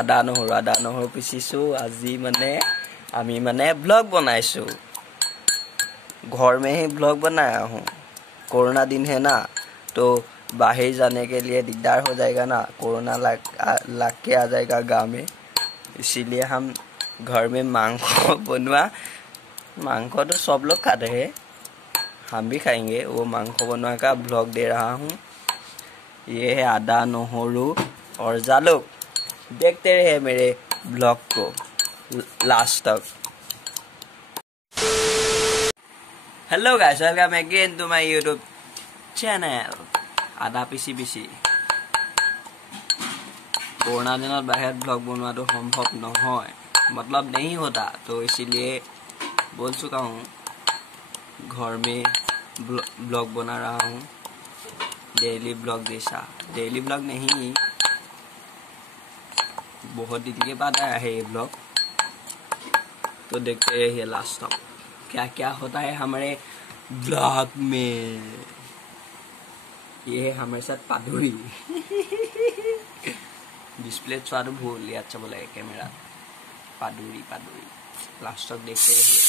আদা নহৰু পিচিছো আজি মানে আমি মানে ब्लॉग बनाइছো घर में ही ब्लॉग बनाया हूँ। कोरोना दिन है ना तो बाहर जाने के लिए दिक्कत हो जाएगा ना, कोरोना लग के आ जाएगा गाँव में, इसीलिए हम घर में मांगो तो सब लोग खाते हैं, हम भी खाएंगे। वो मांगो बनवा का ब्लॉग दे रहा हूँ। ये है आदा নহৰু और जालुक। देखते रहे मेरे ब्लॉग को लास्ट तक। Hello guys, welcome again to my YouTube channel. आदा पिसी कोरोना दिनों बाहर ब्लॉग बनवा तो संभव নহয়, मतलब नहीं होता, तो इसीलिए बोल चुका हूँ घर में ब्लॉग बना रहा हूँ। डेली ब्लॉग जैसा, डेली ब्लॉग नहीं, बहुत दिन के बाद आया है ये ब्लॉग, तो देखते रहिए लास्ट तक क्या क्या होता है हमारे ब्लॉग में। ये है हमारे साथ पादुरी। डिस्प्ले छुआ भूल लिया, अच्छा बोला है कैमरा। पादुरी लास्ट तक देखते रहिए।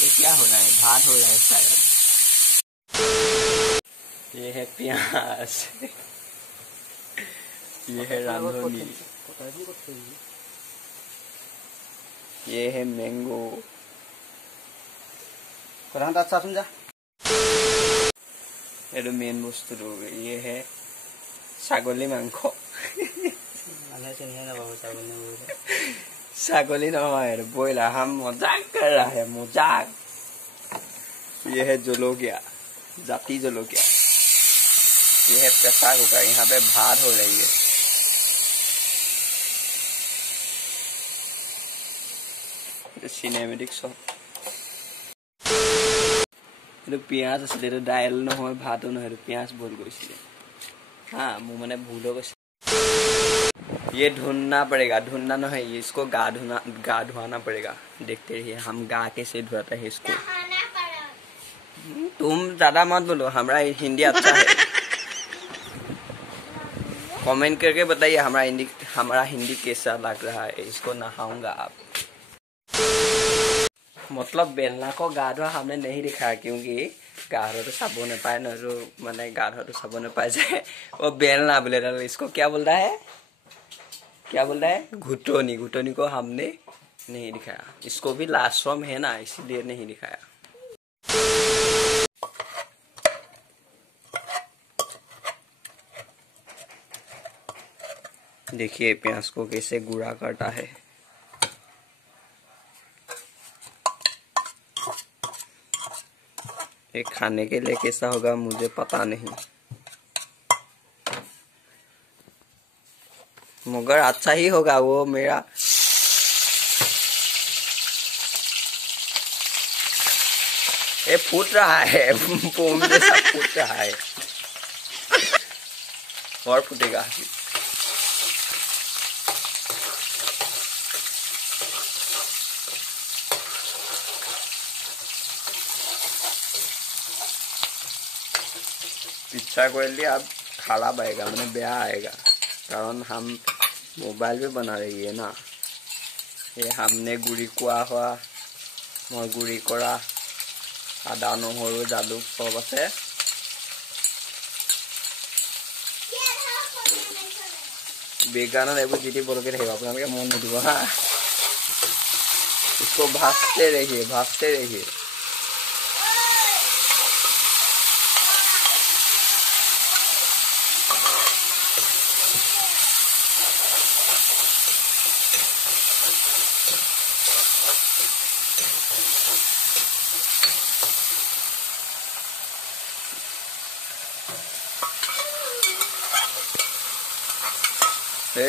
ये क्या हो रहा है, भात हो रहा है शायद। ये है प्याज, ये है रांधुनी, ये है मैंगो। अच्छा समझा। ये मेन बस्तु, ये है ছাগলী মাংস। ছাগলী নহয়, ब्रॉयलर। हम मजाक कर रहा है, मजाक। ये है जलोकिया, जाती जलोकिया। ये है प्रेशर कुकर, यहाँ पे भात हो रही है। Cinematic shot. ये पियाज आছিলে, ये दाइल নহয়, भातो নহয়, पियाज बोल গৈছিলে। हाँ, मुँह मैंने भूल हो गई। ये ढूंढना पड़ेगा, ढूंढना नहीं, इसको गा धुआना पड़ेगा। देखते रहिए हम गा कैसे धुआते हैं इसको। तुम ज्यादा मत बोलो, हमारा हिंदी अच्छा है। कमेंट करके बताइए हमारा हिंदी कैसा लग रहा है। इसको नहाऊंगा आप। मतलब बेलना को गा धुआ हमने नहीं दिखा, क्योंकि गाढ़ो तो सब न पाए न, जो मैंने गाढ़ो तो सब न पाए जाए। वो बेलना बोले, इसको क्या बोलता है, घुटनी को हमने नहीं दिखाया। इसको भी लास्ट फॉर्म है ना, इसीलिए नहीं दिखाया। देखिए प्याज को कैसे गुड़ा करता है। ये खाने के लिए कैसा होगा मुझे पता नहीं, मगर अच्छा ही होगा। वो मेरा ये फूट रहा है, बोम जैसा फूट रहा है, और फूटेगा। पिछा कर लिया, अब खराब आएगा, मैंने ब्याह आएगा, कारण हम मोबाइल पे बना रही है ना। ये हमने गुड़ी कुआ हुआ, मैं गुड़ी करा आदा নহৰু জালুক सब আছে। बेगाना एबो जीटी बोलके रहिए, आपनालोके मन निदिब हाँ। इसको भाजते रहिए।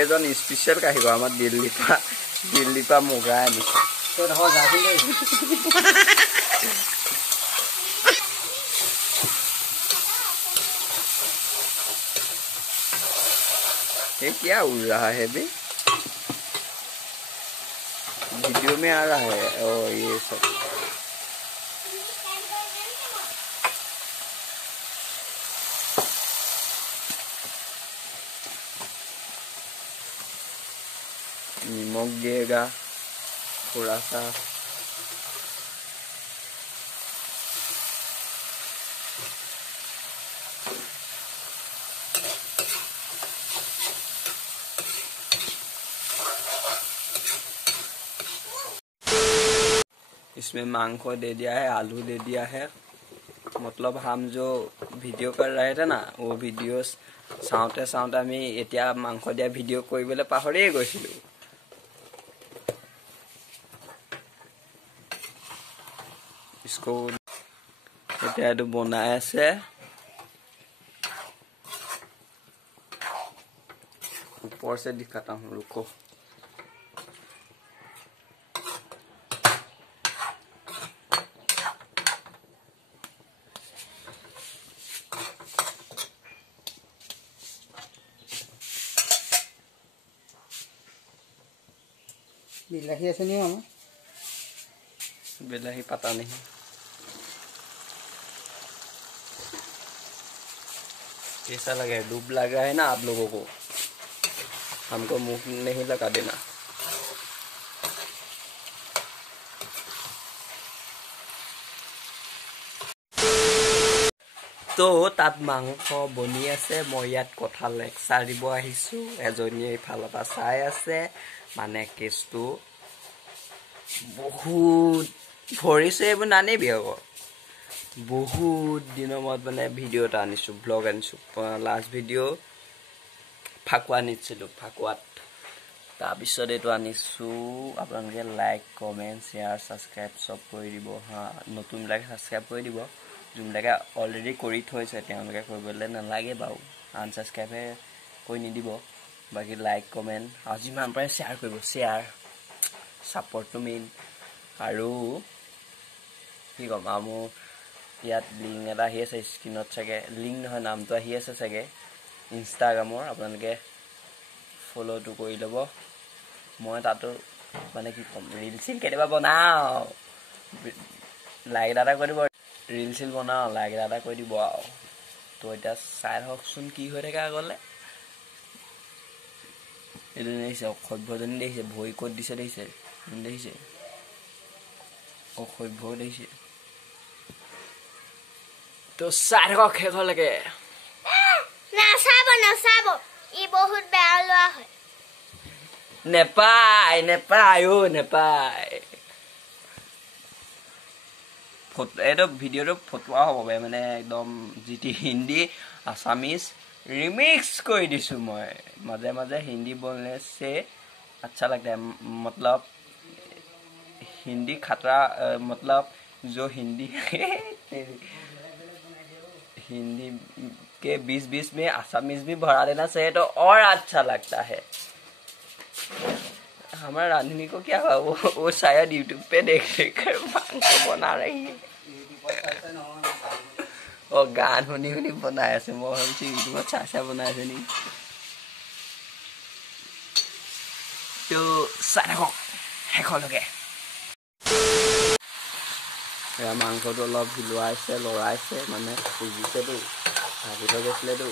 এজন স্পেশাল কাহিব আমাৰ দিল্লীৰ পৰা মুগা আনিছে। ये क्या उड़ रहा है बे, वीडियो में आ रहा है। ओ ये सब निमक दिएगा थोड़ा सा। इसमें मांस दे दिया है, आलू दे दिया है। मतलब हम जो वीडियो कर रहे थे ना, वो वीडियो चाওঁতে চাওঁতে আমি এতিয়া মাংস দিয়া ভিডিঅ' কৰিবলৈ পাহৰিয়ে গৈছিলোঁ। इसको এতিয়া এইটো বনাই আছে। ऊपर से दिखाता हूँ, रुको। बिलाही ऐसे नहीं मामा, बिलाही पता नहीं। कैसा लगा है? डूब लगा है ना आप लोगों को, हमको मुंह नहीं लगा देना। তো তাত মাংস বনি আছে, মই ইয়াত কথা লেকচাৰ দিব আহিছোঁ। এজনীয়ে ইফালৰ পৰা চাই আছে। মানে কেছটো বহুত ভৰিছে, এইবোৰ নানিবি আকৌ। বহুত দিনৰ মূৰত মানে ভিডিঅ' এটা আনিছোঁ, ব্লগ আনিছোঁ। লাষ্ট ভিডিঅ' ফাকুৱা আনিছিলোঁ, ফাকুৱাত। তাৰপিছত এইটো আনিছোঁ। আপোনালোকে লাইক, কমেণ্ট, শ্বেয়াৰ, ছাবস্ক্ৰাইব চব কৰি দিব হা। নতুনবিলাকে ছাবস্ক্ৰাইব কৰি দিব, যোনবিলাকে অলৰেডি কৰি থৈছে তেওঁলোকে কৰিবলৈ নালাগে বাৰু, আনছাবস্ক্ৰাইবহে কৰি নিদিব। বাকী লাইক, কমেণ্ট আৰু যিমান পাৰে শ্বেয়াৰ কৰিব। শ্বেয়াৰ ছাপৰ্টটো মেইন। আৰু কি ক'ম আৰু, মোৰ ইয়াত লিংক এটা আহি আছে স্ক্ৰীণত, চাগে লিংক নহয়, নামটো আহি আছে চাগে ইনষ্টাগ্ৰামৰ। আপোনালোকে ফ'ল'টো কৰি ল'ব। মই তাতো মানে কি ক'ম, ৰিল চিল কেতিয়াবা বনাওঁ, লাইক এটা কৰি দিব। ৰিল চিল বনাওঁ, লাইক এটা কৰি দিব আৰু। তো এতিয়া চাই থাককচোন কি হৈ থাকে আগলৈ। এইটো দেখিছে, অসভ্যজনী দেখিছে, ভৰি ক'ত দিছে দেখিছে, দেখিছে অসভ্য দেখিছে। তো চাই থাকক শেষলৈকে। নাচাব নাচাব, ই বহুত বেয়া লোৱা হয়। নেপায় নেপায় অ' নেপায়। এইটো ভিডিঅ'টো ফটোৱা হ'ব পাৰে, মানে একদম যিটি হিন্দী আছামিজ ৰিমিক্স কৰি দিছোঁ মই। মাজে মাজে হিন্দী बोलने से अच्छा लगता है, मतलब हिंदी खतरा, मतलब जो हिंदी हिंदी के बीच बीच में आसामीज भी भरा देना चाहिए तो और अच्छा लगता है। हमारा रांधनी को क्या हुआ, वो शायद यूट्यूब पे देख कर मांस बना रही है। और गान শুনি শুনি বনাই আছে। মই ভাবিছোঁ ইউটিউবত চাই চাই বনাই আছে নেকি। তো চাই থাকক শেষলৈকে। এয়া মাংসটো অলপ হিলোৱাইছে, লৰাইছে, মানে সিজিছেতো, ভাজি থৈ গৈছিলেতো।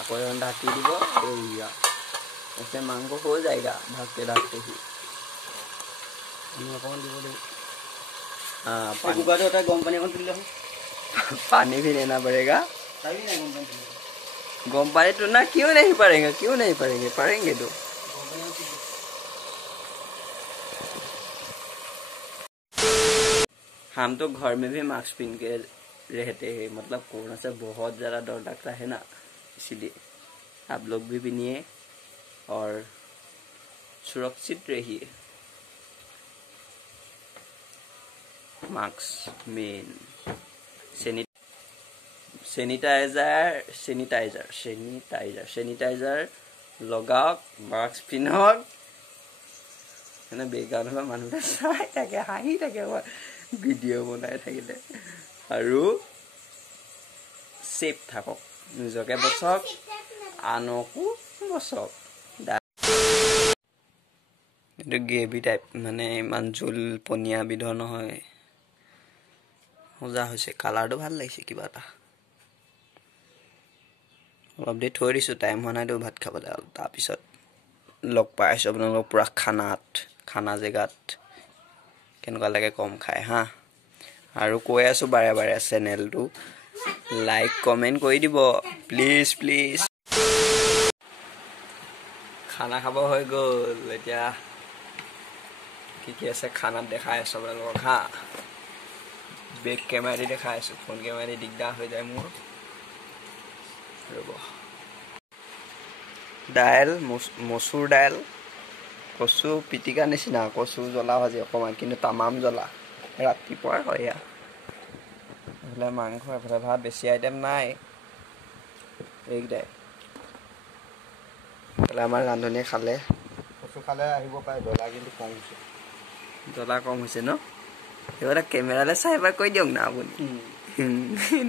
আকৌ এখন ঢাকি দিব। এইয়া ऐसे मांग हो जाएगा ढकते ढकते ही। हाँ, पानी भी लेना पड़ेगा। गम पानी तो ना, क्यों नहीं पड़ेगा, क्यों नहीं पड़ेंगे, पड़ेंगे तो। हम तो घर में भी मास्क पहन के रहते हैं, मतलब कोरोना से बहुत ज़्यादा डर लगता है ना, इसीलिए आप लोग भी पहनिए और सुरक्षित रहिए। मास्क मेन, सैनिटाइजर लगाওক, मास्क পিন্ধক। মানে বেকগ্ৰাউণ্ডৰ মানুহটা চাই থাকে, হাঁহি থাকে ভিডিঅ' বনাই থাকিলে। আৰু ছেফ থাকক, নিজকে বচক, আনকো বচক। এইটো গ্ৰেভি টাইপ, মানে ইমান জোল পনীয়া বিধৰ নহয়, মজা হৈছে। কালাৰটো ভাল লাগিছে কিবা এটা। অলপ দেৰি থৈ দিছোঁ, টাইম হোৱা নাইতো ভাত খাবলৈ। আৰু তাৰপিছত লগ পাই আছোঁ আপোনালোকক পূৰা খানা জেগাত কেনেকুৱা লাগে কম খাই হা। আৰু কৈ আছোঁ বাৰে বাৰে চেনেলটো লাইক কমেণ্ট কৰি দিব প্লিজ। খানা খাব হৈ গ'ল। এতিয়া কি আছে খানাত দেখাই আছোঁ আপোনালোকক হা। বেক কেমেৰা দি দেখাই আছোঁ, ফোন কেমেৰা দি দিগদাৰ হৈ যায় মোৰ। ৰ'ব, দাইল, মচুৰ দাইল, কচু পিটিকা নিচিনা, কচু জ্বলা ভাজি অকণমান, কিন্তু তামাম জ্বলা। ৰাতিপুৱাৰ হয় এয়া। এইফালে মাংস, এইফালে ভাত, বেছি আইটেম নাই, এইকেইটাই। এইফালে আমাৰ ৰান্ধনীয়ে খালে। কচু খালে আহিব পাৰে, জ্বলা কিন্তু কম হৈছে। জ্বলা কম হৈছে ন? এইফালে কেমেৰালৈ চাই এবাৰ কৈ দিয়ক না আপুনি।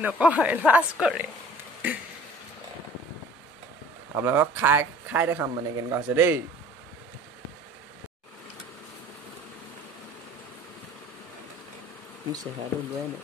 নকয়, লাজ কৰে। আপোনালোকক খাই দেখাম মানে কেনেকুৱা হৈছে দেই। মোৰ চেহেৰাটো লোৱাই নাই।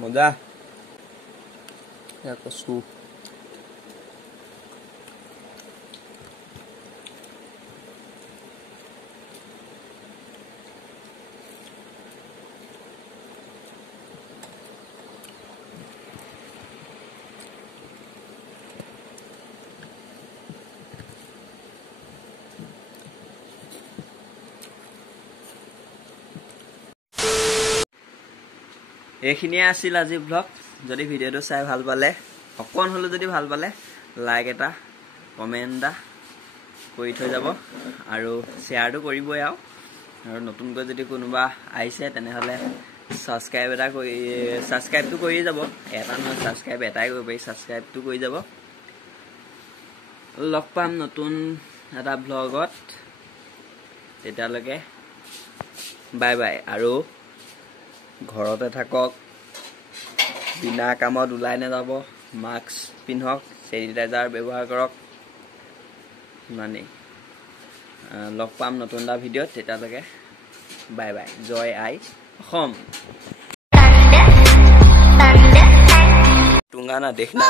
মজা। কচু এইখিনিয়ে আছিল আজি ব্লগ। যদি ভিডিঅ'টো চাই ভাল পালে, অকণ হ'লেও যদি ভাল পালে, লাইক এটা কমেণ্ট এটা কৰি থৈ যাব আৰু শ্বেয়াৰটো কৰিবই। আৰু নতুনকৈ যদি কোনোবা আহিছে তেনেহ'লে ছাবস্ক্ৰাইবটো কৰি যাব। এটা নহয়, ছাবস্ক্ৰাইব এটাই কৰিব পাৰি, ছাবস্ক্ৰাইবটো কৰি যাব। লগ পাম নতুন এটা ব্লগত, তেতিয়ালৈকে বাই বাই। আৰু ঘৰতে থাকক, বিনা কামত ওলাই নাযাব, মাস্ক পিন্ধক, চেনিটাইজাৰ ব্যৱহাৰ কৰক, ইমানেই। লগ পাম নতুন এটা ভিডিঅ'ত, তেতিয়ালৈকে বাই বাই। জয় আই অসম। पिटूंगा ना, देखना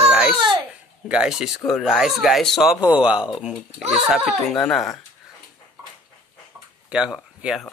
गाइस इसको गाइस सब हो, ऐसा पिटूंगा ना। क्या हो